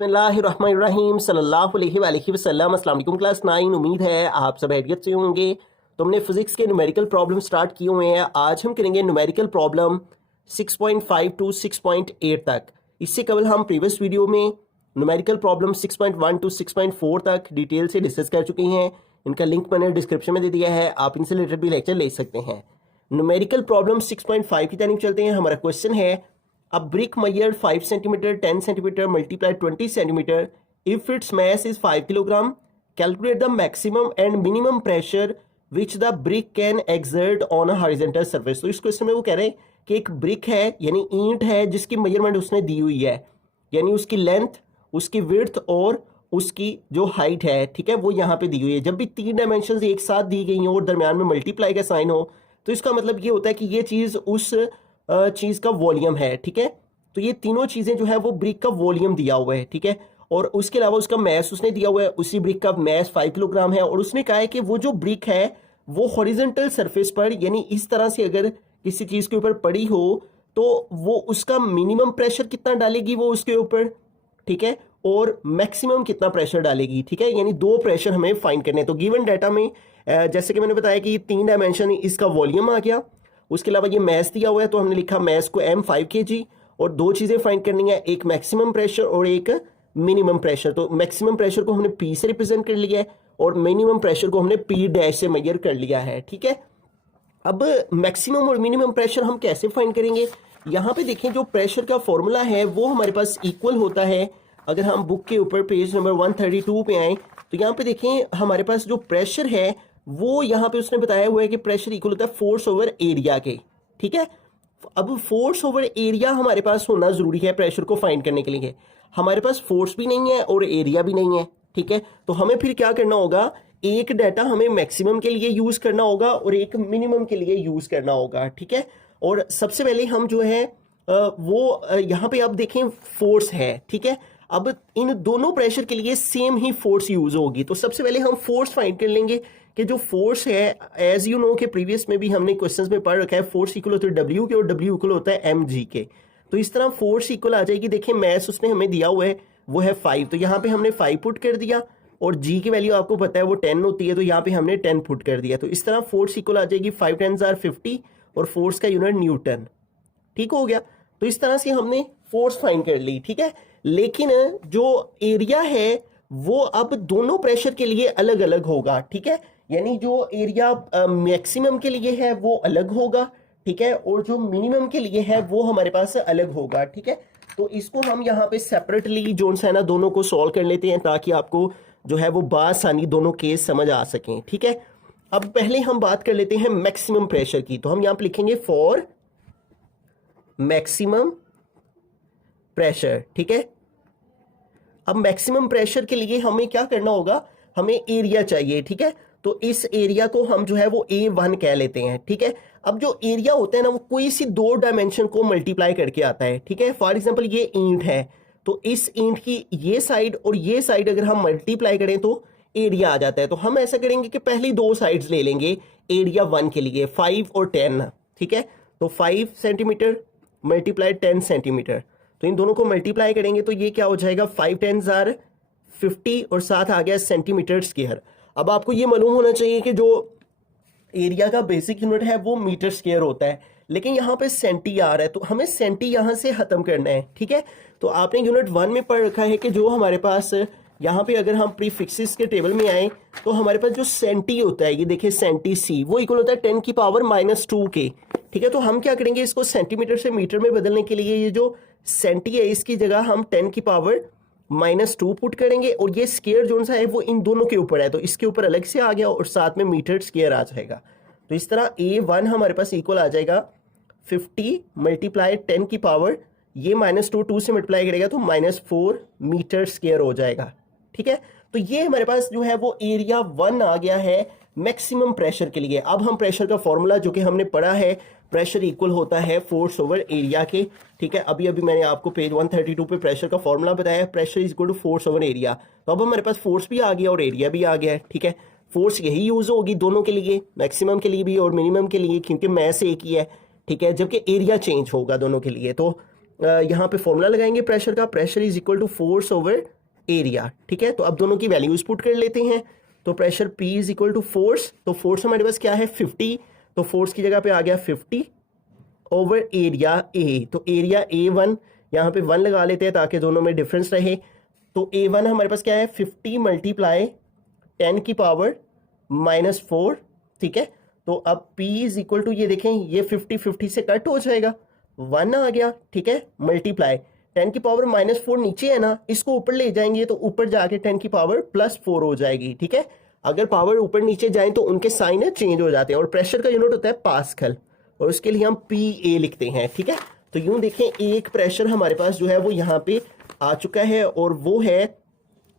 बिस्मिल्लाहिर्रहमानिर्रहीम सल्लल्लाहु अलैहि वसल्लम। अस्सलाम वालेकुम क्लास 9। उम्मीद है आप सब हैरियत से होंगे। तो हमने फिजिक्स के न्यूमेरिकल प्रॉब्लम स्टार्ट किए हुए हैं। आज हम करेंगे न्यूमेरिकल प्रॉब्लम 6.5 टू 6.8 तक। इससे कबल हम प्रीवियस वीडियो में न्यूमेरिकल प्रॉब्लम 6.1 टू 6.4 तक डिटेल से डिस्कस कर चुके हैं। इनका लिंक मैंने डिस्क्रिप्शन में दे दिया है, आप इनसे रिलेटेड भी लेक्चर ले सकते हैं। न्यूमेरिकल प्रॉब्लम 6.5 की तरफ चलते हैं। हमारा क्वेश्चन है, a brick measured 5 centimeter, 10 centimeter multiplied 20 centimeter. If its mass is 5 kilogram, calculate the maximum and minimum pressure which the brick can exert on a horizontal surface. तो इस क्वेश्चन में वो कह रहे हैं कि एक ब्रिक है यानी ईंट है जिसकी मेजरमेंट उसने दी हुई है, यानी उसकी लेंथ, उसकी विड्थ और उसकी जो हाइट है, ठीक है, वो यहाँ पे दी हुई है। जब भी तीन डायमेंशंस एक साथ दी गई हो और दरमियान में मल्टीप्लाई का साइन हो तो इसका मतलब ये होता है कि ये चीज़ उस चीज़ का वॉल्यूम है, ठीक है। तो ये तीनों चीज़ें जो है वो ब्रिक का वॉल्यूम दिया हुआ है, ठीक है। और उसके अलावा उसका मैस उसने दिया हुआ है, उसी ब्रिक का मैस 5 किलोग्राम है। और उसने कहा है कि वो जो ब्रिक है वो हॉरिजॉन्टल सरफेस पर यानी इस तरह से अगर किसी चीज़ के ऊपर पड़ी हो तो वो उसका मिनिमम प्रेशर कितना डालेगी वो उसके ऊपर, ठीक है, और मैक्सिमम कितना प्रेशर डालेगी, ठीक है। यानी दो प्रेशर हमें फाइंड करने हैं। तो गिवन डाटा में जैसे कि मैंने बताया कि 3 डायमेंशन इसका वॉल्यूम आ गया, उसके अलावा ये मैस दिया हुआ है तो हमने लिखा मैस को m 5 kg, और दो चीज़ें फाइंड करनी है, एक मैक्सिमम प्रेशर और एक मिनिमम प्रेशर। तो मैक्सिमम प्रेशर को हमने P से रिप्रेजेंट कर लिया है और मिनिमम प्रेशर को हमने P डैश से मेजर कर लिया है, ठीक है। अब मैक्सिमम और मिनिमम प्रेशर हम कैसे फाइंड करेंगे? यहाँ पे देखें, जो प्रेशर का फॉर्मूला है वो हमारे पास इक्वल होता है। अगर हम बुक के ऊपर पेज नंबर 132 पे आए तो यहाँ पे देखें हमारे पास जो प्रेशर है वो यहाँ पे उसने बताया हुआ है कि प्रेशर इक्वल होता है फोर्स ओवर एरिया के, ठीक है। अब फोर्स ओवर एरिया हमारे पास होना जरूरी है प्रेशर को फाइंड करने के लिए। हमारे पास फोर्स भी नहीं है और एरिया भी नहीं है, ठीक है। तो हमें फिर क्या करना होगा, एक डाटा हमें मैक्सिमम के लिए यूज करना होगा और एक मिनिमम के लिए यूज करना होगा, ठीक है। और सबसे पहले हम जो है वो यहाँ पे आप देखें फोर्स है, ठीक है। अब इन दोनों प्रेशर के लिए सेम ही फोर्स यूज होगी। तो सबसे पहले हम फोर्स फाइंड कर लेंगे कि जो फोर्स है, एज यू नो के प्रीवियस में भी हमने क्वेश्चंस में पढ़ रखा है, फोर्स इक्वल होता है W के और W इक्वल होता है mg के। तो इस तरह फोर्स इक्वल आ जाएगी। देखिए मैस उसने हमें दिया हुआ है वो है 5, तो यहाँ पे हमने 5 पुट कर दिया और g की वैल्यू आपको पता है वो 10 होती है, तो यहाँ पे हमने 10 पुट कर दिया। तो इस तरह फोर्स इक्वल आ जाएगी 5 10s are 50 और फोर्स का यूनिट न्यूटन, ठीक हो गया। तो इस तरह से हमने फोर्स फाइंड कर ली, ठीक है। लेकिन जो एरिया है वो अब दोनों प्रेशर के लिए अलग अलग होगा, ठीक है। यानी जो एरिया मैक्सिमम के लिए है वो अलग होगा, ठीक है, और जो मिनिमम के लिए है वो हमारे पास अलग होगा, ठीक है। तो इसको हम यहाँ पे सेपरेटली जो है ना दोनों को सॉल्व कर लेते हैं ताकि आपको जो है वो बासानी दोनों केस समझ आ सकें, ठीक है। अब पहले हम बात कर लेते हैं मैक्सिमम प्रेशर की। तो हम यहाँ पे लिखेंगे फॉर मैक्सिमम प्रेशर, ठीक है। अब मैक्सिमम प्रेशर के लिए हमें क्या करना होगा, हमें एरिया चाहिए, ठीक है। तो इस एरिया को हम जो है वो A1 कह लेते हैं, ठीक है। अब जो एरिया होता है ना वो कोई सी दो डायमेंशन को मल्टीप्लाई करके आता है, ठीक है। फॉर एग्जांपल ये ईंट है तो इस ईंट की ये साइड और ये साइड अगर हम मल्टीप्लाई करें तो एरिया आ जाता है। तो हम ऐसा करेंगे कि पहली दो साइड्स ले लेंगे एरिया 1 के लिए, 5 और 10, ठीक है। तो 5 सेंटीमीटर मल्टीप्लाई 10 सेंटीमीटर, तो इन दोनों को मल्टीप्लाई करेंगे तो ये क्या हो जाएगा, 5 10s are 50 और साथ आ गया सेंटीमीटर स्क्वायर। अब आपको ये मालूम होना चाहिए कि जो एरिया का बेसिक यूनिट है वो मीटर स्क्वायर होता है, लेकिन यहाँ पे सेंटी आ रहा है तो हमें सेंटी यहाँ से खत्म करना है, ठीक है। तो आपने यूनिट 1 में पढ़ रखा है कि जो हमारे पास यहाँ पे अगर हम प्रीफिक्सेस के टेबल में आए तो हमारे पास जो सेंटी होता है, ये देखिए सेंटी सी, वो इक्वल होता है 10 की पावर -2 के, ठीक है। तो हम क्या करेंगे, इसको सेंटीमीटर से मीटर में बदलने के लिए ये जो सेंटी है इसकी जगह हम 10 की पावर -2 पुट करेंगे और ये स्क्वायर जो सा है वो इन दोनों के ऊपर है तो इसके ऊपर अलग से आ गया और साथ में मीटर स्क्वायर आ जाएगा। तो इस तरह A1 हमारे पास इक्वल आ जाएगा 50 मल्टीप्लाई 10 की पावर, ये -2 से मल्टीप्लाई करेगा तो -4 मीटर स्क्वायर हो जाएगा, ठीक है। तो ये हमारे पास जो है वो एरिया 1 आ गया है मैक्सिमम प्रेशर के लिए। अब हम प्रेशर का फॉर्मूला जो कि हमने पढ़ा है, प्रेशर इक्वल होता है फोर्स ओवर एरिया के, ठीक है। अभी मैंने आपको पेज 132 पे प्रेशर का फॉर्मूला बताया, pressure is equal to force over area. तो अब हमारे पास फोर्स भी आ गया और एरिया भी आ गया है, ठीक है। फोर्स यही यूज होगी दोनों के लिए, मैक्सिमम के लिए भी और मिनिमम के लिए, क्योंकि मैस एक ही है, ठीक है, जबकि एरिया चेंज होगा दोनों के लिए। तो यहाँ पे फॉर्मूला लगाएंगे प्रेशर का, pressure is equal to force over area, ठीक है। तो अब दोनों की वैल्यूज पुट कर लेते हैं। तो pressure P is equal to force, तो फोर्स हमारे पास क्या है 50, तो फोर्स की जगह पे आ गया 50 ओवर एरिया A। तो एरिया A1 यहाँ पे 1 लगा लेते हैं ताकि दोनों में डिफरेंस रहे। तो A1 हमारे पास क्या है 50 मल्टीप्लाई 10 की पावर -4, ठीक है। तो अब P इज इक्वल टू, ये देखें ये 50 से कट हो जाएगा, 1 आ गया, ठीक है, मल्टीप्लाई 10 की पावर -4 नीचे है ना, इसको ऊपर ले जाएंगे तो ऊपर जाके 10 की पावर +4 हो जाएगी, ठीक है। अगर पावर ऊपर नीचे जाए तो उनके साइन है चेंज हो जाते हैं। और प्रेशर का यूनिट होता है पास्कल, और उसके लिए हम PA लिखते हैं, ठीक है। तो यूं देखें एक प्रेशर हमारे पास जो है वो यहाँ पे आ चुका है, और वो है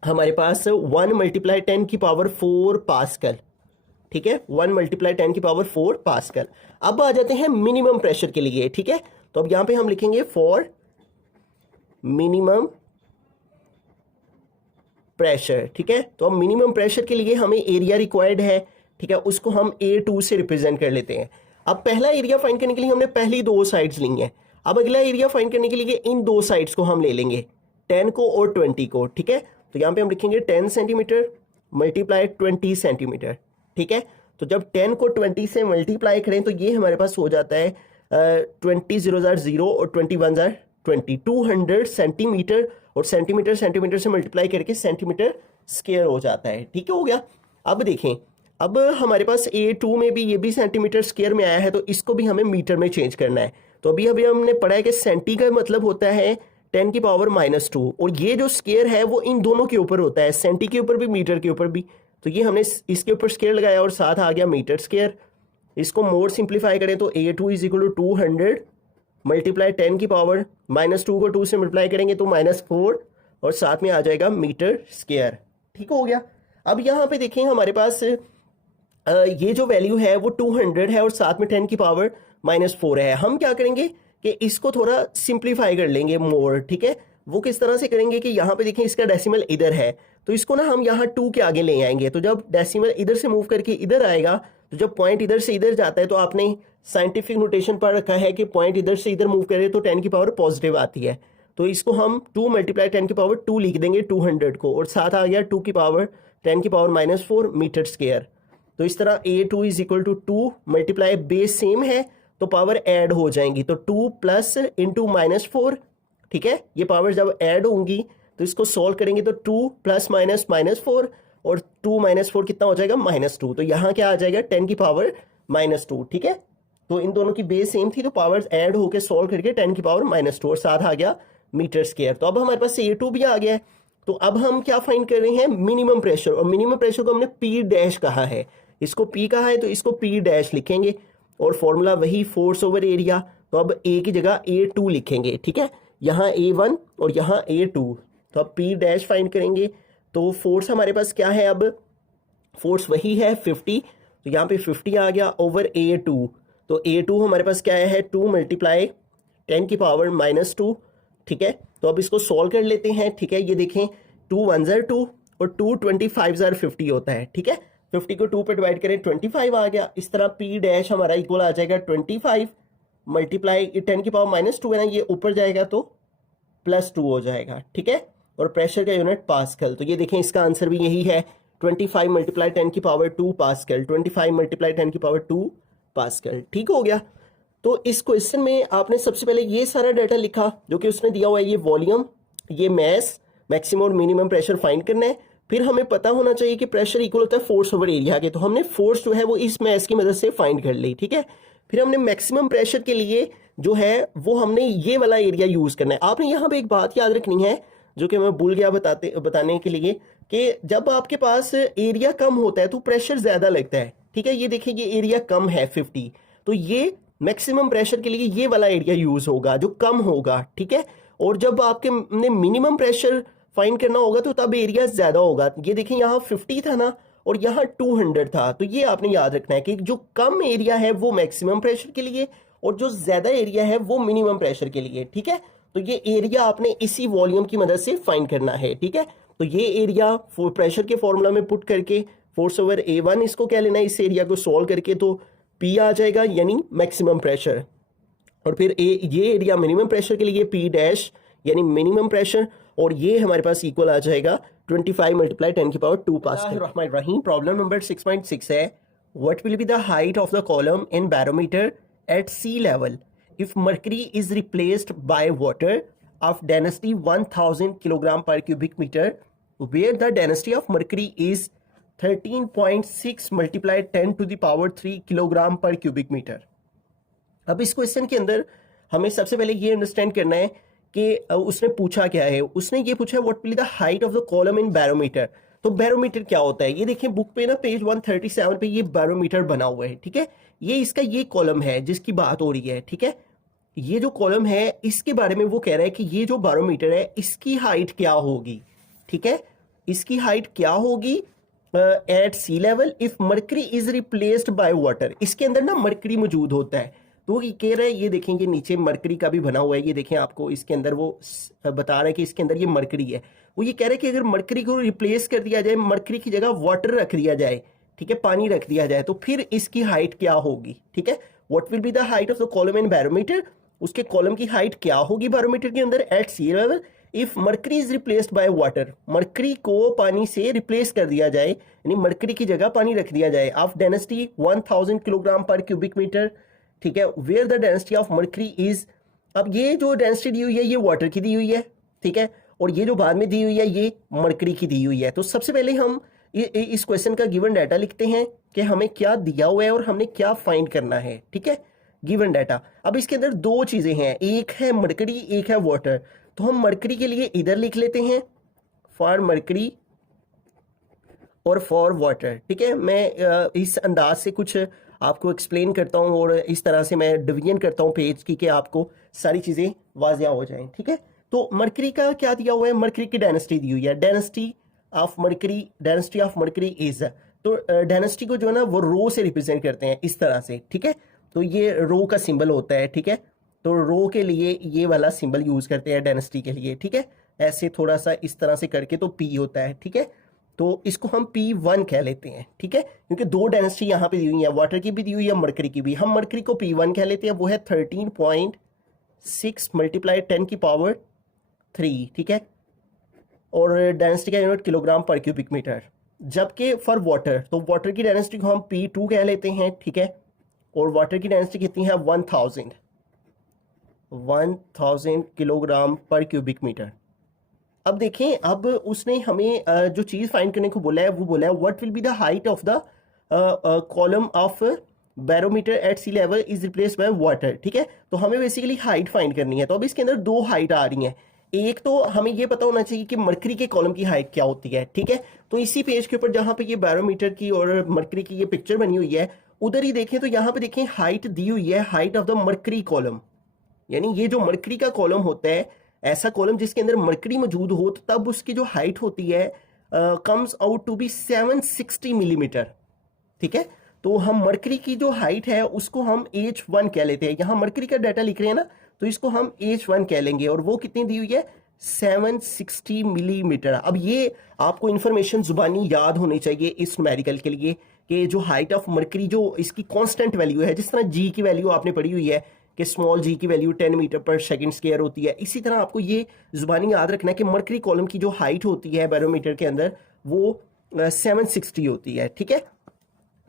हमारे पास 1 मल्टीप्लाई 10 की पावर 4 पास्कल, ठीक है, 1 मल्टीप्लाई 10 की पावर 4 पास्कल। अब आ जाते हैं मिनिमम प्रेशर के लिए, ठीक है। तो अब यहां पे हम लिखेंगे फॉर मिनिमम प्रेशर, ठीक है। तो अब मिनिमम प्रेशर के लिए हमें एरिया रिक्वायर्ड है, ठीक है, उसको हम A2 से रिप्रेजेंट कर लेते हैं। अब पहला एरिया फाइंड करने के लिए हमने पहली 2 साइड्स ली हैं। अब अगला एरिया फाइंड करने के लिए इन 2 साइड्स को हम ले लेंगे, 10 को और 20 को, ठीक है। तो यहाँ पे हम लिखेंगे 10 सेंटीमीटर मल्टीप्लाई 20 सेंटीमीटर, ठीक है। तो जब 10 को 20 से मल्टीप्लाई करें तो ये हमारे पास हो जाता है 20 0 और 21 20, 200 सेंटीमीटर, और सेंटीमीटर सेंटीमीटर से मल्टीप्लाई करके सेंटीमीटर स्क्वायर हो जाता है, ठीक है, हो गया। अब देखें, अब हमारे पास A2 में भी ये भी सेंटीमीटर स्क्वायर में आया है, तो इसको भी हमें मीटर में चेंज करना है। तो अभी अभी हमने पढ़ा है कि सेंटी का मतलब होता है 10 की पावर -2, और ये जो स्क्वायर है वो इन दोनों के ऊपर होता है, सेंटी के ऊपर भी मीटर के ऊपर भी। तो ये हमने इसके ऊपर स्क्वायर लगाया और साथ आ गया मीटर स्क्वायर। इसको मोर सिंप्लीफाई करें तो A2 is equal to 200 multiply 10 की पावर -2 को 2 से मल्टीप्लाई करेंगे तो -4, और साथ में आ जाएगा मीटर स्क्वायर, ठीक हो गया। अब यहाँ पे देखें हमारे पास ये जो वैल्यू है वो 200 है और साथ में 10 की पावर -4 है। हम क्या करेंगे कि इसको थोड़ा सिंप्लीफाई कर लेंगे मोर, ठीक है। वो किस तरह से करेंगे कि यहाँ पे देखें इसका डेसिमल इधर है, तो इसको ना हम यहाँ 2 के आगे ले आएंगे। तो जब डेसिमल इधर से मूव करके इधर आएगा, तो जब पॉइंट इधर से इधर जाता है, तो आपने साइंटिफिक नोटेशन पढ़ रखा है कि पॉइंट इधर से इधर मूव करे तो 10 की पावर पॉजिटिव आती है। तो इसको हम 2 मल्टीप्लाई 10 की पावर 2 लिख देंगे 200 को, और साथ आ गया 2 की पावर 10 की पावर -4 मीटर स्क्वायर। तो इस तरह A2 is equal to 2 multiply base same है तो पावर ऐड हो जाएंगी, तो 2 प्लस इंटू -4, ठीक है। ये पावर जब ऐड होंगी तो इसको सॉल्व करेंगे तो 2 प्लस माइनस -4, और 2 -4 कितना हो जाएगा -2। तो यहाँ क्या आ जाएगा 10 की पावर -2, ठीक है। तो इन दोनों की बेस सेम थी तो पावर्स ऐड होकर सॉल्व करके 10 की पावर -2, और साथ आ गया मीटर स्क्वायर। तो अब हमारे पास A2 भी आ गया है। तो अब हम क्या फाइंड कर रहे हैं मिनिमम प्रेशर, और मिनिमम प्रेशर को हमने P डैश कहा है, इसको P कहा है तो इसको P डैश लिखेंगे, और फॉर्मूला वही फोर्स ओवर एरिया। तो अब A की जगह A2 लिखेंगे, ठीक है, यहाँ A1 और यहाँ A2। तो अब P डैश फाइंड करेंगे, तो फोर्स हमारे पास क्या है, अब फोर्स वही है 50, तो यहाँ पे 50 आ गया ओवर A2। तो A2 हमारे पास क्या है 2 मल्टीप्लाई 10 की पावर -2, ठीक है। तो अब इसको सॉल्व कर लेते हैं, ठीक है। ये देखें 2 1 2 और 2 25 50 होता है, ठीक है। 50 को 2 पे डिवाइड करें 25 आ गया। इस तरह P डैश हमारा इक्वल आ जाएगा 25 मल्टीप्लाई 10 की पावर -2 है ना, ये ऊपर जाएगा तो +2 हो जाएगा, ठीक है। और प्रेशर का यूनिट पास्कल। तो ये देखें इसका आंसर भी यही है, 25 मल्टीप्लाई 10 की पावर 2 पास्कल, 25 मल्टीप्लाई 10 की पावर 2 पास्कल, ठीक हो गया। तो इस क्वेश्चन में आपने सबसे पहले ये सारा डाटा लिखा जो कि उसने दिया हुआ है, ये वॉल्यूम, ये मैस, मैक्सिमम और मिनिमम प्रेशर फाइंड करना है। फिर हमें पता होना चाहिए कि प्रेशर इक्वल होता है फोर्स ओवर एरिया के, तो हमने फोर्स जो है वो इस मैस की मदद से फाइंड कर ली, ठीक है। फिर हमने मैक्सिमम प्रेशर के लिए जो है वो हमने ये वाला एरिया यूज करना है। आपने यहाँ पे एक बात याद रखनी है जो कि मैं भूल गया बताने के लिए, कि जब आपके पास एरिया कम होता है तो प्रेशर ज्यादा लगता है, ठीक है। ये देखिए ये एरिया कम है 50, तो ये मैक्सिमम प्रेशर के लिए ये वाला एरिया यूज होगा जो कम होगा, ठीक है। और जब आपके मिनिमम प्रेशर फाइंड करना होगा तो तब एरिया ज्यादा होगा। ये देखिए यहाँ 50 था ना और यहाँ 200 था, तो ये आपने याद रखना है कि जो कम एरिया है वो मैक्सिमम प्रेशर के लिए और जो ज्यादा एरिया है वो मिनिमम प्रेशर के लिए, ठीक है। तो ये एरिया आपने इसी वॉल्यूम की मदद से फाइंड करना है, ठीक है। तो ये एरिया प्रेशर के फॉर्मूला में पुट करके फोर्स ओवर A1 इसको क्या लेना है, इस एरिया को सॉल्व करके तो P आ जाएगा यानी मैक्सिमम प्रेशर। और फिर ये एरिया मिनिमम प्रेशर के लिए पी डैश यानी मिनिमम प्रेशर, और ये हमारे पास इक्वल आ जाएगा 25 मल्टीप्लाई 10⁻² पास्कल। रहीम प्रॉब्लम नंबर 6.6 है, what will be the height of the column in barometer at sea level if mercury is replaced by water of density 1000 kilogram per cubic meter where the density of mercury is 13.6 multiply 10⁻³ kilogram per cubic meter. अब इस question के अंदर हमें सबसे पहले ये understand करना है कि उसने पूछा क्या है। उसने ये पूछा what will the height of the column in barometer. तो बैरोमीटर क्या होता है, ये देखिए बुक पे ना पेज 137 पे ये बैरोमीटर बना हुआ है, ठीक है। ये इसका ये कॉलम है जिसकी बात हो रही है, ठीक है। ये जो कॉलम है इसके बारे में वो कह रहा है कि ये जो बैरोमीटर है इसकी हाइट क्या होगी, ठीक है। इसकी हाइट क्या होगी at sea level if mercury is replaced by water. इसके अंदर ना मर्करी मौजूद होता है, तो ये कह रहा है, ये देखेंगे नीचे मरकरी का भी बना हुआ है, ये देखें आपको इसके अंदर वो बता रहा है कि इसके अंदर ये मरकरी है। वो ये कह रहा है कि अगर मरकरी को रिप्लेस कर दिया जाए, मरकरी की जगह वाटर रख दिया जाए, ठीक है, पानी रख दिया जाए, तो फिर इसकी हाइट क्या होगी, ठीक है। What will be the height of the column in barometer, उसके कॉलम की हाइट क्या होगी बैरोमीटर के अंदर at sea level if mercury is replaced by water. Mercury को पानी से रिप्लेस कर दिया जाए, यानी मरकरी की जगह पानी रख दिया जाए, of density 1000 kilogram per cubic metre, ठीक है, where the density of mercury is. अब ये जो डेंसिटी दी हुई है ये वाटर की दी हुई है, ठीक है, और ये जो बाद में दी हुई है ये मर्करी की दी हुई है। तो सबसे पहले हम इस क्वेश्चन का गिवन डाटा लिखते हैं कि हमें क्या दिया हुआ है और हमने क्या फाइंड करना है, ठीक है, गिवन डाटा। अब इसके अंदर दो चीजें हैं, एक है मर्करी एक है वाटर। तो हम मर्करी के लिए इधर लिख लेते हैं फॉर मर्करी और फॉर वाटर, ठीक है। मैं इस अंदाज से कुछ आपको एक्सप्लेन करता हूं और इस तरह से मैं डिवीजन करता हूं पेज की कि आपको सारी चीजें वाजिया हो जाएं, ठीक है। तो मर्करी का क्या दिया हुआ है, मर्करी की डेंसिटी दी हुई है, डेंसिटी ऑफ मर्करी इज। तो डेंसिटी को जो है ना वो रो से रिप्रेजेंट करते हैं इस तरह से, ठीक है। तो ये रो का सिंबल होता है, ठीक है। तो रो के लिए ये वाला सिंबल यूज करते हैं डेंसिटी के लिए, ठीक है। ऐसे थोड़ा सा इस तरह से करके तो पी होता है, ठीक है। तो इसको हम P1 कह लेते हैं, ठीक है, क्योंकि दो डेंसिटी यहाँ पे दी हुई है, वाटर की भी दी हुई है, मर्करी की भी। हम मर्करी को P1 कह लेते हैं, वो है 13.6 मल्टीप्लाई 10⁻³, ठीक है, और डेंसिटी का unit kilogram per cubic metre. जबकि फॉर वाटर, तो वाटर की डेंसिटी को हम P2 कह लेते हैं, ठीक है, और वाटर की डेंसिटी कितनी है 1000 किलोग्राम पर क्यूबिक मीटर। अब देखें, अब उसने हमें जो चीज फाइंड करने को बोला है वो बोला है what will be the height of the column of barometer at sea level is replaced by water, ठीक है। तो हमें बेसिकली हाइट फाइंड करनी है। तो अब इसके अंदर दो हाइट आ रही हैं, एक तो हमें ये पता होना चाहिए कि मर्करी के कॉलम की हाइट क्या होती है, ठीक है। तो इसी पेज के ऊपर जहां पे ये बैरोमीटर की और मर्करी की ये पिक्चर बनी हुई है उधर ही देखें, तो यहाँ पे देखें हाइट दी हुई है, height of the mercury column, यानी ये जो मर्करी का कॉलम होता है, ऐसा कॉलम जिसके अंदर मर्करी मौजूद हो, तो तब उसकी जो हाइट होती है comes out to be 760 millimetre, ठीक है। तो हम मर्करी की जो हाइट है उसको हम H1 कह लेते हैं। यहां मर्करी का डाटा लिख रहे हैं ना, तो इसको हम H1 कह लेंगे, और वो कितनी दी हुई है 760 मिलीमीटर। अब ये आपको इंफॉर्मेशन जुबानी याद होनी चाहिए इस न्यूमेरिकल के लिए कि जो हाइट ऑफ मर्करी जो इसकी कांस्टेंट वैल्यू है, जिस तरह जी की वैल्यू आपने पढ़ी हुई है कि स्मॉल जी की वैल्यू 10 मीटर पर सेकंड स्क्वायर होती है, इसी तरह आपको ये जुबानी याद रखना है कि मर्करी कॉलम की जो हाइट होती है बैरोमीटर के अंदर वो 760 होती है, ठीक है।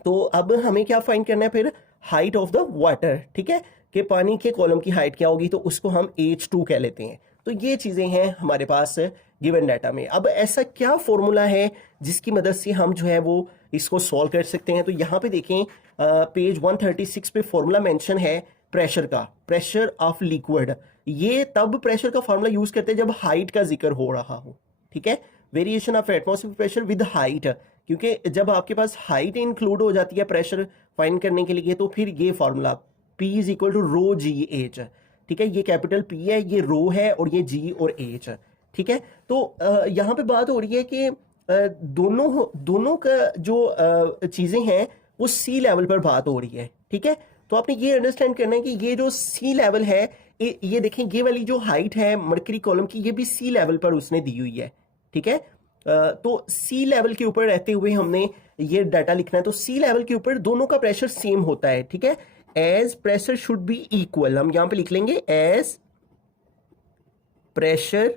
तो अब हमें क्या फाइंड करना है फिर, हाइट ऑफ द वाटर, ठीक है, कि पानी के कॉलम की हाइट क्या होगी, तो उसको हम H2 कह लेते हैं। तो ये चीजें हैं हमारे पास गिवन डाटा में। अब ऐसा क्या फॉर्मूला है जिसकी मदद से हम जो है वो इसको सॉल्व कर सकते हैं। तो यहाँ पे देखें पेज 136 पे फॉर्मूला मेंशन है प्रेशर का, प्रेशर ऑफ लिक्विड। ये तब प्रेशर का फॉर्मूला यूज करते हैं जब हाइट का जिक्र हो रहा हो, ठीक है, variation of atmospheric pressure with height, क्योंकि जब आपके पास हाइट इंक्लूड हो जाती है प्रेशर फाइंड करने के लिए, तो फिर ये formula P is equal to rho g h, ठीक है, ये कैपिटल P है, ये रो है, और ये G और H, ठीक है। तो यहाँ पे बात हो रही है कि दोनों का जो चीजें हैं वो सी लेवल पर बात हो रही है, ठीक है। तो आपने ये अंडरस्टैंड करना है कि ये जो सी लेवल है, ये देखें, ये वाली जो हाइट है मर्करी कॉलम की, ये भी सी लेवल पर उसने दी हुई है, ठीक है। तो सी लेवल के ऊपर रहते हुए हमने ये डाटा लिखना है। तो सी लेवल के ऊपर दोनों का प्रेशर सेम होता है, ठीक है। As pressure should be equal, हम यहां पे लिख लेंगे as pressure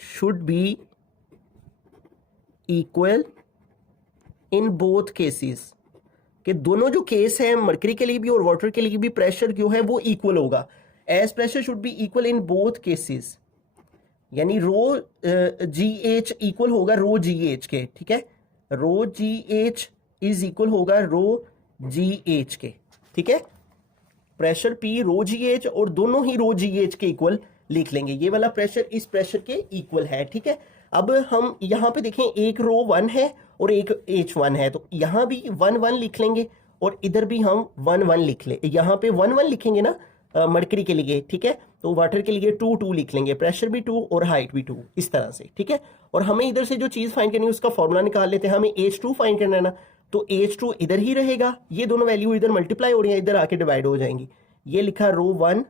should be equal in both cases, कि दोनों जो केस है मरकरी के लिए भी और वाटर के लिए भी प्रेशर जो है वो इक्वल होगा। As pressure should be equal in both cases, यानी रो जी एच इक्वल होगा रो जी एच के, ठीक है, रो जी एच इज इक्वल होगा रो जी एच के, ठीक है, प्रेशर पी रो जी एच और दोनों ही रो जी एच के इक्वल लिख लेंगे, ये वाला प्रेशर इस प्रेशर के इक्वल है, ठीक है। अब हम यहां पे देखें एक रो 1 है और एक H1 है, तो यहां भी 1 1 लिख लेंगे और इधर भी हम 1 1 लिख ले, यहां पे 1 1 लिखेंगे ना मरकरी के लिए, ठीक है, तो वाटर के लिए 2 2 लिख लेंगे, प्रेशर भी 2 और हाइट भी 2, इस तरह से, ठीक है। और हमें इधर से जो चीज फाइंड करनी है उसका फॉर्मूला निकाल लेते हैं, हमें H2 फाइंड करना है ना, तो H2 इधर ही रहेगा, ये दोनों वैल्यू इधर मल्टीप्लाई हो रही है, इधर आके डिवाइड हो जाएंगी, ये लिखा रो 1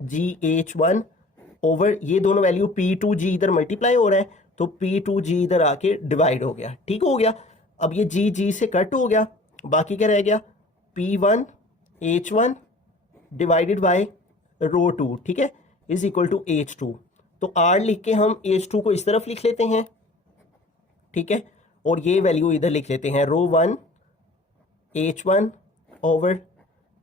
GH1 ओवर ये दोनों वैल्यू P2G इधर मल्टीप्लाई हो रहा है, तो P2G इधर आके डिवाइड हो गया, ठीक हो गया। अब ये G से कट हो गया, बाकी क्या रह गया P1 H1 डिवाइडेड बाय रो 2, ठीक है, इज इक्वल टू H2, तो R लिख के हम H2 को इस तरफ लिख लेते हैं, ठीक है, और ये वैल्यू इधर लिख लेते हैं रो 1 H1 ओवर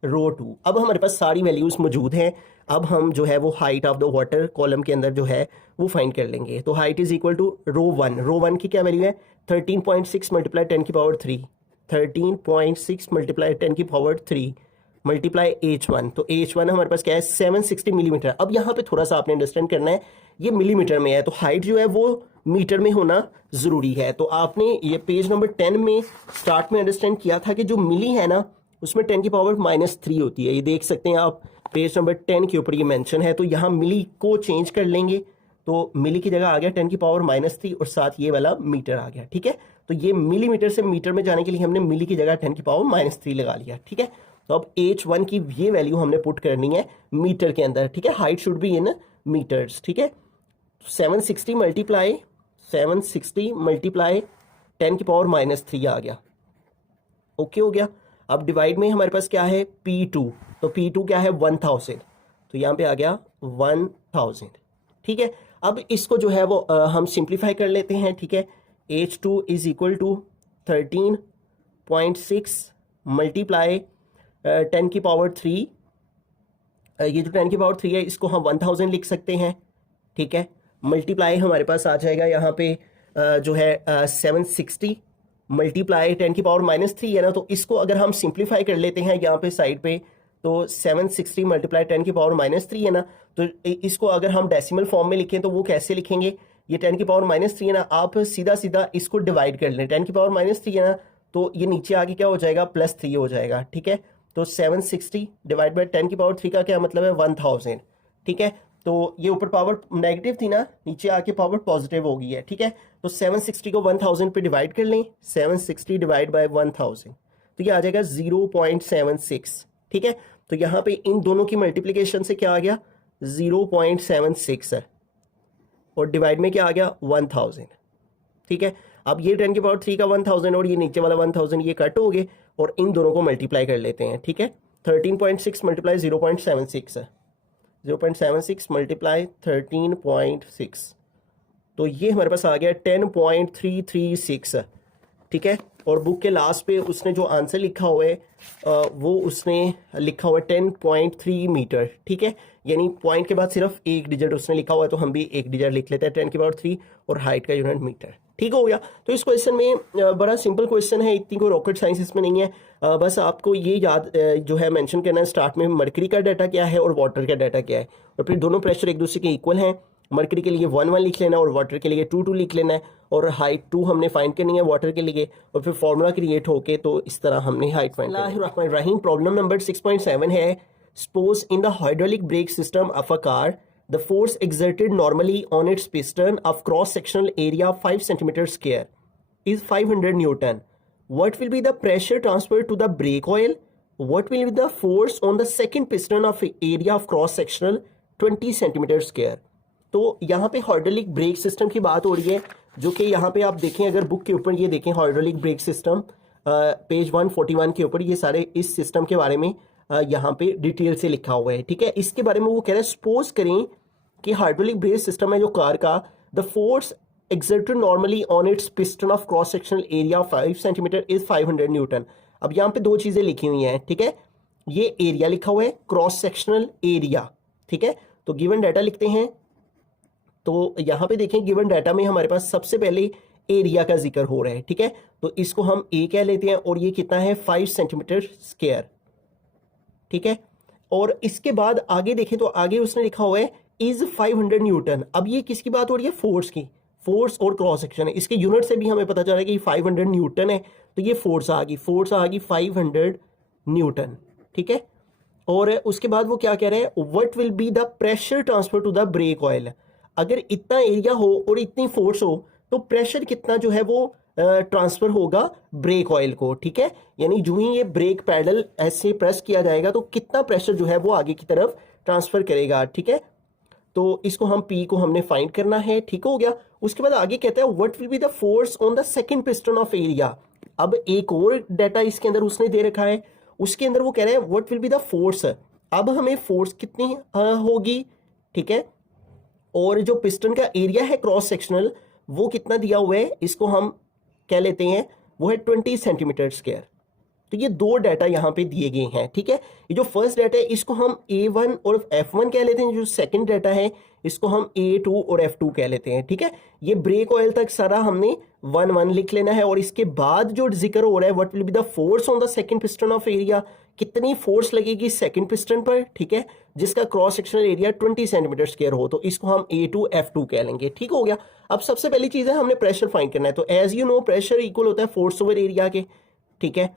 रो 2। अब हमारे पास सारी वैल्यूज मौजूद हैं, अब हम जो है वो height of the water column के अंदर जो है वो फाइंड कर लेंगे। तो हाइट इज इक्वल टू रो 1 की क्या वैल्यू है 13.6 मल्टीप्लाई 10 की पावर 3, 13.6 मल्टीप्लाई 10 की पावर 3 मल्टीप्लाई H1, तो H1 हमारे पास क्या है 760 मिलीमीटर। अब यहाँ पे थोड़ा सा आपने अंडरस्टैंड करना है, ये मिलीमीटर में है तो हाइट जो है वो मीटर में होना जरूरी है। तो आपने ये पेज नंबर 10 में स्टार्ट में अंडरस्टैंड किया था कि जो मिली है ना उसमें 10 की पावर -3 होती है, ये देख सकते हैं आप पेज नंबर 10 के ऊपर ये मेंशन है। तो यहाँ मिली को चेंज कर लेंगे, तो मिली की जगह आ गया 10 की पावर -3 और साथ ये वाला मीटर आ गया, ठीक है। तो ये मिलीमीटर से मीटर में जाने के लिए हमने मिली की जगह 10 की पावर -3 लगा लिया, ठीक है। तो अब H1 की ये वैल्यू हमने पुट करनी है मीटर के अंदर, ठीक है, height should be in metres, ठीक है। 760 मल्टीप्लाई 10 की पावर -3 आ गया, ओके हो गया। अब डिवाइड में हमारे पास क्या है P2, तो P2 क्या है 1000, तो यहाँ पे आ गया 1000, ठीक है। अब इसको जो है वो हम सिंप्लीफाई कर लेते हैं, ठीक है। H2 is equal to 13.6 multiply 10 की पावर 3, ये जो 10 की पावर 3 है इसको हम 1000 लिख सकते हैं, ठीक है। मल्टीप्लाई हमारे पास आ जाएगा यहाँ पे जो है 760 मल्टीप्लाई 10 की पावर -3 है ना, तो इसको अगर हम सिंप्लीफाई कर लेते हैं यहाँ पे साइड पे, तो 760 मल्टीप्लाई 10 की पावर -3 है ना, तो इसको अगर हम डेसिमल फॉर्म में लिखें तो वो कैसे लिखेंगे, ये 10 की पावर -3 है ना, आप सीधा सीधा इसको डिवाइड कर लें, 10 की पावर -3 है ना, तो ये नीचे आके क्या हो जाएगा +3 हो जाएगा, ठीक है। तो 760 डिवाइड बाई 10 की पावर 3 का क्या मतलब है 1000, ठीक है। तो ये ऊपर पावर नेगेटिव थी ना, नीचे आके पावर पॉजिटिव हो गई है, ठीक है। तो 760 को 1000 पे डिवाइड कर लें, 760 डिवाइड बाय 1000, तो ये आ जाएगा 0.76, ठीक है। तो यहाँ पे इन दोनों की मल्टीप्लीकेशन से क्या आ गया 0.76 है और डिवाइड में क्या आ गया 1000, ठीक है। अब ये 10 की पावर 3 का 1000 और ये नीचे वाला 1000 ये कट हो गए और इन दोनों को मल्टीप्लाई कर लेते हैं, ठीक है। 13.6 मल्टीप्लाई 0.76 है, 0.76 मल्टीप्लाई 13.6, तो ये हमारे पास आ गया 10.336, ठीक है। और बुक के लास्ट पे उसने जो आंसर लिखा हुआ है वो उसने लिखा हुआ है 10.3 मीटर, ठीक है, यानी पॉइंट के बाद सिर्फ एक डिजिट उसने लिखा हुआ है, तो हम भी एक डिजिट लिख लेते हैं 10 की पावर 3 और हाइट का यूनिट मीटर, ठीक हो गया। तो इस क्वेश्चन में बड़ा सिंपल क्वेश्चन है, इतनी कोई रॉकेट साइंस इसमें नहीं है, बस आपको ये याद जो है मेंशन करना है स्टार्ट में मरकरी का डाटा क्या है और वाटर का डाटा क्या है, और फिर दोनों प्रेशर एक दूसरे के इक्वल हैं, मरकरी के लिए 1 1 लिख लेना और वाटर के लिए 2 2 लिख लेना है, और हाइट 2 हमने फाइंड करनी है वाटर के लिए, और फिर फॉर्मूला क्रिएट होके तो इस तरह हमने हाइट फाइंड करनी है। प्रॉब्लम नंबर 6.7 है, suppose in the hydraulic brake system of a car the force exerted normally on its piston of cross-sectional area 5 centimeters square is 500 Newton. What will be the pressure transferred to the brake oil? What will be the force on the second piston of area of cross-sectional 20 centimeters square? तो यहाँ पे hydraulic brake system की बात हो रही है, जो कि यहाँ पे आप देखें अगर बुक के ऊपर ये देखें हाइड्रोलिक ब्रेक सिस्टम पेज 141 के ऊपर ये सारे इस सिस्टम के बारे में यहाँ पे डिटेल से लिखा हुआ है, ठीक है। इसके बारे में वो कह रहा है, सपोज करें कि हाइड्रोलिक ब्रेक सिस्टम है जो कार का, the force exerted normally on its piston of cross sectional area 5 cm is 500 Newton. अब यहाँ पे दो चीजें लिखी हुई हैं, ठीक है। ये एरिया लिखा हुआ है, क्रॉस सेक्शनल एरिया, ठीक है। तो गिवन डाटा लिखते हैं। तो यहाँ पे देखें गिवन डाटा में हमारे पास सबसे पहले एरिया का जिक्र हो रहा है, ठीक है। तो इसको हम ए कह लेते हैं और ये कितना है 5 सेंटीमीटर स्क्वायर, ठीक है। और इसके बाद आगे देखें तो आगे उसने लिखा हुआ है इज 500 न्यूटन। अब ये किसकी बात हो रही है, फोर्स की, फोर्स और क्रॉस सेक्शन है। इसके यूनिट से भी हमें पता चल रहा है कि 500 न्यूटन है, तो ये फोर्स आ गई 500 न्यूटन, ठीक है। और उसके बाद वो क्या कह रहे हैं, what will be the pressure transfer to the brake oil. अगर इतना एरिया हो और इतनी फोर्स हो तो प्रेशर कितना जो है वो ट्रांसफर होगा ब्रेक ऑयल को, ठीक है। यानी जो ही ये ब्रेक पैडल ऐसे प्रेस किया जाएगा तो कितना प्रेशर जो है वो आगे की तरफ ट्रांसफर करेगा, ठीक है। तो इसको हम पी को हमने फाइंड करना है, ठीक हो गया। उसके बाद आगे कहता है what will be the force on the second piston of area. अब एक और डाटा इसके अंदर उसने दे रखा है, उसके अंदर वो कह रहे हैं what will be the force. अब हमें फोर्स कितनी होगी, ठीक है। और जो पिस्टन का एरिया है क्रॉस सेक्शनल वो कितना दिया हुआ है, इसको हम कह लेते हैं वो है 20 सेंटीमीटर स्क्वायर। तो ये दो डाटा यहाँ पे दिए गए हैं, ठीक है। ये जो फर्स्ट डाटा है इसको हम A1 और F1 कह लेते हैं, जो सेकंड डाटा है इसको हम A2 और F2 कह लेते हैं, ठीक है। ये ब्रेक ऑयल तक सारा हमने 1-1 लिख लेना है। और इसके बाद जो जिक्र हो रहा है what will be the force on the second piston of area, कितनी फोर्स लगेगी सेकंड पिस्टन पर, ठीक है, जिसका cross sectional area 20 centimetre square हो, तो इसको हम A2 F2 कह लेंगे, ठीक हो गया। अब सबसे पहली चीज है हमने प्रेशर फाइंड करना है। तो as you know pressure equal होता है फोर्स ओवर एरिया के, ठीक है।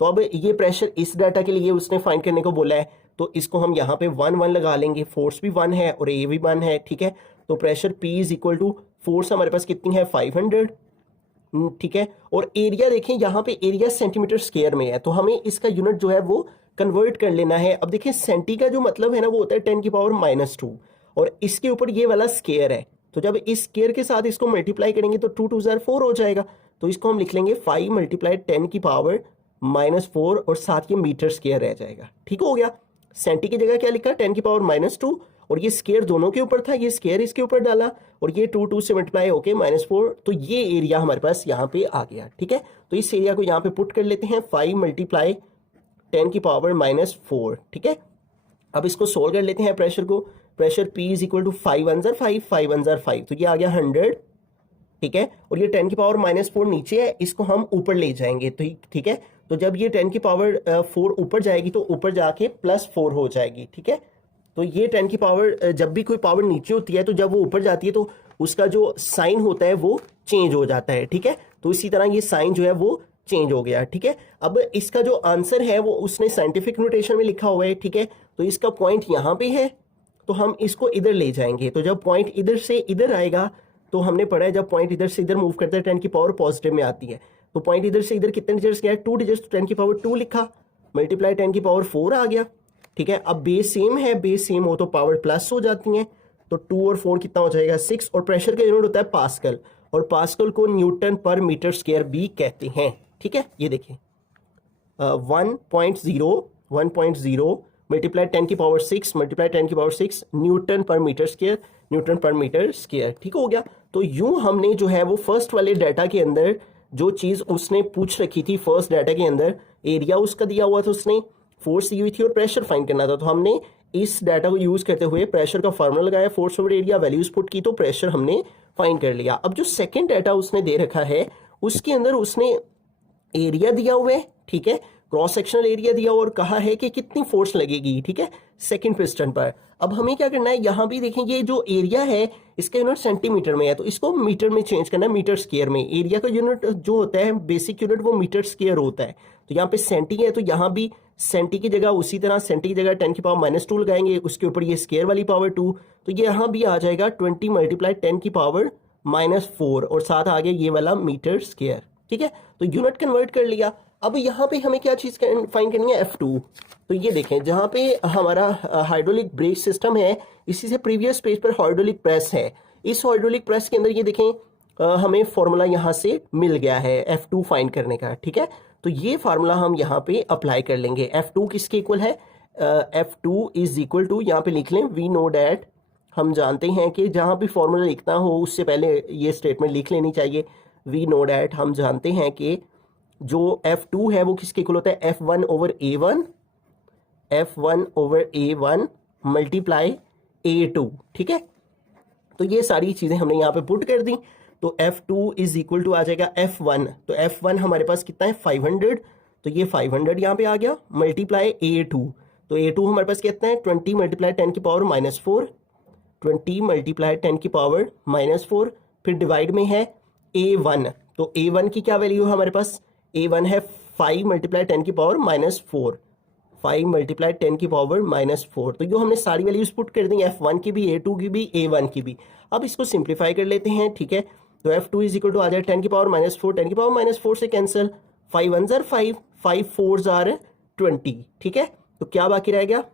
तो अब ये प्रेशर इस डाटा के लिए उसने फाइंड करने को बोला है, तो इसको हम यहाँ पे 1-1 लगा लेंगे। फोर्स भी 1 है और ए भी 1 है, ठीक है। तो pressure P is equal to force हमारे पास कितनी है 500, ठीक है। और एरिया देखें यहाँ पे एरिया सेंटीमीटर स्क्वायर में है, तो हमें इसका यूनिट जो है वो कन्वर्ट कर लेना है। अब देखिए सेंटी का जो मतलब है ना वो होता है 10⁻⁻² और इसके ऊपर ये वाला स्क्वायर है, तो जब इस स्क्वायर के साथ इसको मल्टीप्लाई करेंगे तो 2 2 4 हो जाएगा। तो इसको हम लिख लेंगे 5 × 10⁻⁻4 और साथ ये मीटर स्क्वायर रह जाएगा, ठीक हो गया। सेंटी की जगह क्या लिखा 10⁻⁻2 और ये स्क्वायर दोनों के ऊपर था, ये स्क्वायर इसके ऊपर डाला और ये 2 से मल्टीप्लाई होके -4, तो ये एरिया हमारे पास यहाँ पे आ गया, ठीक है। तो इस एरिया को यहाँ पे पुट कर लेते हैं 5 × 10⁻⁻4, ठीक है। अब इसको सोल्व कर लेते हैं प्रेशर को। Pressure P is equal to 5 × 5 तो ये आ गया 100, ठीक है। और ये 10⁻⁻4 नीचे है, इसको हम ऊपर ले जाएंगे, तो ठीक है। तो जब ये 10⁻4 ऊपर जाएगी तो ऊपर जाके +4 हो जाएगी, ठीक है। तो ये 10 की पावर, जब भी कोई पावर नीचे होती है तो जब वो ऊपर जाती है तो उसका जो साइन होता है वो चेंज हो जाता है, ठीक है। तो इसी तरह ये साइन जो है वो चेंज हो गया, ठीक है। अब इसका जो आंसर है वो उसने साइंटिफिक नोटेशन में लिखा हुआ है, ठीक है। तो इसका पॉइंट यहाँ पे है तो हम इसको इधर ले जाएंगे। तो जब पॉइंट इधर से इधर आएगा तो हमने पढ़ा है जब पॉइंट इधर से इधर मूव करता है 10 की पावर पॉजिटिव में आती है। तो पॉइंट इधर से इधर कितने डिजिट्स गया है 2 डिजिट्स, 10 की पावर 2 लिखा, मल्टीप्लाई 10 की पावर 4 आ गया, ठीक है। अब बेस सेम है, बेस सेम हो तो पावर प्लस हो जाती हैं, तो 2 और 4 कितना हो जाएगा 6। और प्रेशर का यूनिट होता है पास्कल और पास्कल को न्यूटन पर मीटर स्क्वायर भी कहते हैं, ठीक है। ये देखिए 1.0 मल्टीप्लाई 10 की पावर 6 मल्टीप्लाई 10 की पावर 6 न्यूटन पर मीटर स्क्वायर, ठीक हो गया। तो यूं हमने जो है वो फर्स्ट वाले डाटा के अंदर जो चीज़ उसने पूछ रखी थी, फर्स्ट डाटा के अंदर एरिया उसका दिया हुआ था, उसने फोर्स दी हुई थी और प्रेशर फाइंड करना था। तो हमने इस डाटा को यूज करते हुए प्रेशर का फार्मूला लगाया, force over area values put की तो प्रेशर हमने फाइंड कर लिया। अब जो सेकंड डाटा उसने दे रखा है उसके अंदर उसने एरिया दिया हुआ है, ठीक है, क्रॉस सेक्शनल एरिया दिया और कहा है कि कितनी फोर्स लगेगी, ठीक है, सेकंड पिस्टन पर। अब हमें क्या करना है, यहाँ भी देखें ये जो एरिया है इसका यूनिट सेंटीमीटर में है तो इसको मीटर में चेंज करना है, मीटर स्क्वायर में। एरिया का यूनिट जो होता है बेसिक यूनिट वो मीटर स्क्वायर होता है। तो यहाँ पे सेंटी है तो यहाँ भी सेंटी की जगह उसी तरह सेंटी की जगह 10 की पावर -2 लगाएंगे, उसके ऊपर ये स्क्वायर वाली पावर 2, तो ये यहाँ भी आ जाएगा 20 मल्टीप्लाई 10 की पावर -4 और साथ आ गया ये वाला मीटर स्क्वायर, ठीक है। तो यूनिट कन्वर्ट कर लिया। अब यहाँ पे हमें क्या चीज़ फाइंड करनी है F2। तो ये देखें जहाँ पे हमारा हाइड्रोलिक ब्रेक सिस्टम है इसी से प्रीवियस पेज पर हाइड्रोलिक प्रेस है। इस हाइड्रोलिक प्रेस के अंदर ये देखें हमें फॉर्मूला यहाँ से मिल गया है F2 फाइंड करने का, ठीक है। तो ये फार्मूला हम यहाँ पे अप्लाई कर लेंगे। F2 किसके इक्वल है? F2 इज इक्वल टू, यहाँ पे लिख लें, वी नो डैट, हम जानते हैं कि जहाँ भी फॉर्मूला लिखना हो उससे पहले ये स्टेटमेंट लिख लेनी चाहिए। वी नो डैट, हम जानते हैं कि जो F2 है वो किसके इक्वल होता है? F1 over A1, F1 over A1 multiply A2, ठीक है। तो ये सारी चीज़ें हमने यहाँ पे पुट कर दी। तो F2 इज इक्वल टू आ जाएगा F1, तो F1 हमारे पास कितना है? 500, तो ये 500 यहाँ पे आ गया, मल्टीप्लाई A2, तो A2 हमारे पास कितना है? 20 मल्टीप्लाई 10 की पावर -4, 20 मल्टीप्लाई 10 की पावर -4, फिर डिवाइड में है A1, तो A1 की क्या वैल्यू है हमारे पास? A1 है 5 मल्टीप्लाई 10 की पावर -4, 5 मल्टीप्लाई 10 की पावर -4। तो जो हमने सारी वैल्यूज पुट कर दी, F1 की भी, A2 की भी, A1 की भी। अब इसको सिंप्लीफाई कर लेते हैं, ठीक है। तो F2 इज इक्वल टू आ जाए 10 की पावर -4, 10 की पावर -4 से कैंसिल, 5 1 जार 5, 5 4 जार 20, ठीक है। तो क्या बाकी रह गया?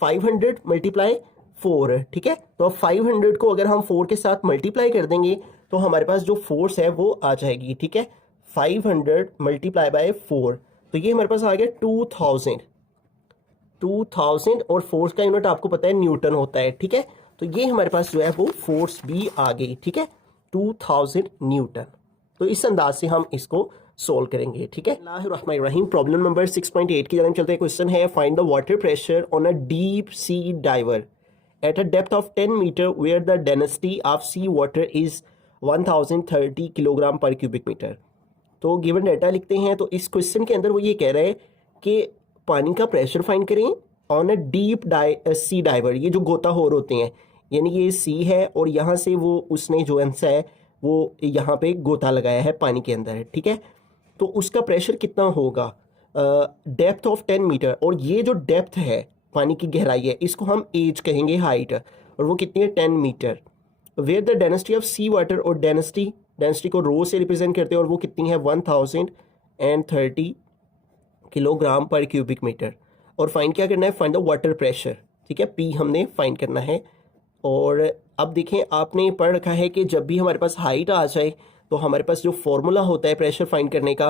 500 मल्टीप्लाई 4, ठीक है। तो अब 500 को अगर हम 4 के साथ मल्टीप्लाई कर देंगे तो हमारे पास जो फोर्स है वो आ जाएगी, ठीक है। 500 मल्टीप्लाई बाय 4, तो ये हमारे पास आ गया 2000 और फोर्स का यूनिट आपको पता है न्यूटन होता है, ठीक है। तो ये हमारे पास जो है वो फोर्स भी आ गई, ठीक है, 2000 न्यूटन। तो इस अंदाज से हम इसको सोल्व करेंगे, ठीक है। बिस्मिल्लाहिर्रहमानिर्रहीम। प्रॉब्लम नंबर 6.8 की जानब चलते हैं। क्वेश्चन है, find the water pressure on a deep sea diver at a depth of 10 metre where the density of sea water is 1030 kilogram per cubic metre. तो गिवन डाटा लिखते हैं। तो इस क्वेश्चन के अंदर वो ये कह रहा है कि पानी का प्रेशर फाइंड करें on a deep sea diver, ये जो गोताखोर होते हैं, यानी ये सी है और यहाँ से वो उसने जो आंसर है वो यहाँ पे गोता लगाया है पानी के अंदर, ठीक है। तो उसका प्रेशर कितना होगा? डेप्थ ऑफ 10 मीटर, और ये जो डेप्थ है पानी की गहराई है इसको हम एज कहेंगे, हाइट, और वो कितनी है? 10 metre. Where the density of sea water, और डेंसिटी को रो से रिप्रेजेंट करते हैं, और वो कितनी है? 1030 किलोग्राम पर क्यूबिक मीटर। और फाइंड क्या करना है? फाइंड द वाटर प्रेशर, ठीक है, पी हमने फाइंड करना है। और अब देखें, आपने पढ़ रखा है कि जब भी हमारे पास हाइट आ जाए तो हमारे पास जो फॉर्मूला होता है प्रेशर फाइंड करने का,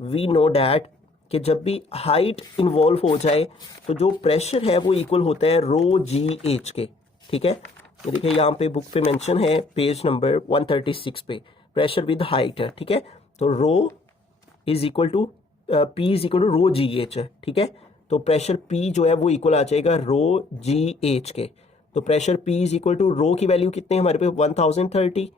वी नो डैट, कि जब भी हाइट इन्वॉल्व हो जाए तो जो प्रेशर है वो इक्वल होता है रो जी एच के, ठीक है। तो देखिए यहाँ पे बुक पे मेंशन है, पेज नंबर 136 पे, प्रेशर विद हाइट है, ठीक है। तो rho is equal to P is equal to rho g h है, ठीक है। तो प्रेशर पी जो है वो इक्वल आ जाएगा रो जी एच के। तो pressure P is equal to rho की वैल्यू कितने हमारे पे? 1030,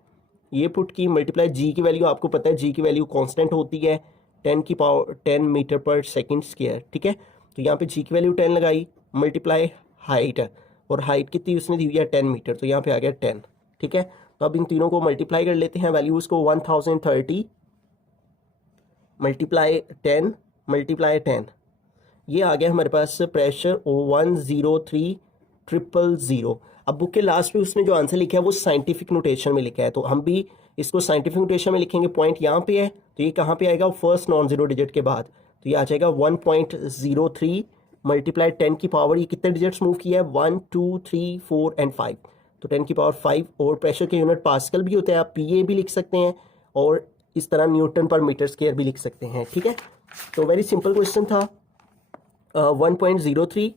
ये पुट की, मल्टीप्लाई जी की वैल्यू आपको पता है, जी की वैल्यू कांस्टेंट होती है 10 की पावर 10 मीटर पर सेकंड स्क्वायर, ठीक है। तो यहाँ पे जी की वैल्यू 10 लगाई, मल्टीप्लाई हाइट, और हाइट कितनी उसने दी हुई है? 10 मीटर, तो यहाँ पे आ गया 10, ठीक है। तो अब इन तीनों को मल्टीप्लाई कर लेते हैं वैल्यूज़ को, 1030 मल्टीप्लाई 10 मल्टीप्लाई 10, ये आ गया हमारे पास प्रेशर 103000। अब बुक के लास्ट में उसने जो आंसर लिखा है वो साइंटिफिक नोटेशन में लिखा है, तो हम भी इसको साइंटिफिक नोटेशन में लिखेंगे। पॉइंट यहाँ पे है, तो ये कहाँ पे आएगा? फर्स्ट नॉन जीरो डिजिट के बाद, तो ये आ जाएगा 1.03 मल्टीप्लाई 10 की पावर, ये कितने डिजिट्स मूव किया है? 1 2 3 4 एंड 5, तो 10 की पावर 5। और प्रेशर के यूनिट पास्कल भी होते हैं, आप पी भी लिख सकते हैं, और इस तरह न्यूटन पर मीटर स्क्वायर भी लिख सकते हैं, ठीक है। तो वेरी सिंपल क्वेश्चन था। 1.03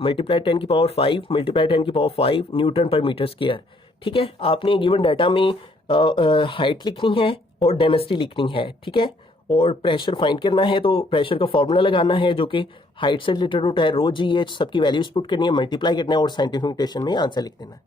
मल्टीप्लाई 10 की पावर 5 मल्टीप्लाई 10 की पावर 5 न्यूटन पर मीटर स्क्वायर, ठीक है। आपने गिवन डाटा में हाइट लिखनी है और डेंसिटी लिखनी है, ठीक है, और प्रेशर फाइंड करना है। तो प्रेशर का फॉर्मूला लगाना है जो कि हाइट से रिलेटेड होता है, रो जी एच, सबकी वैल्यूज पुट करनी है, मल्टीप्लाई करना है और साइंटिफिक नोटेशन में आंसर लिख देना है।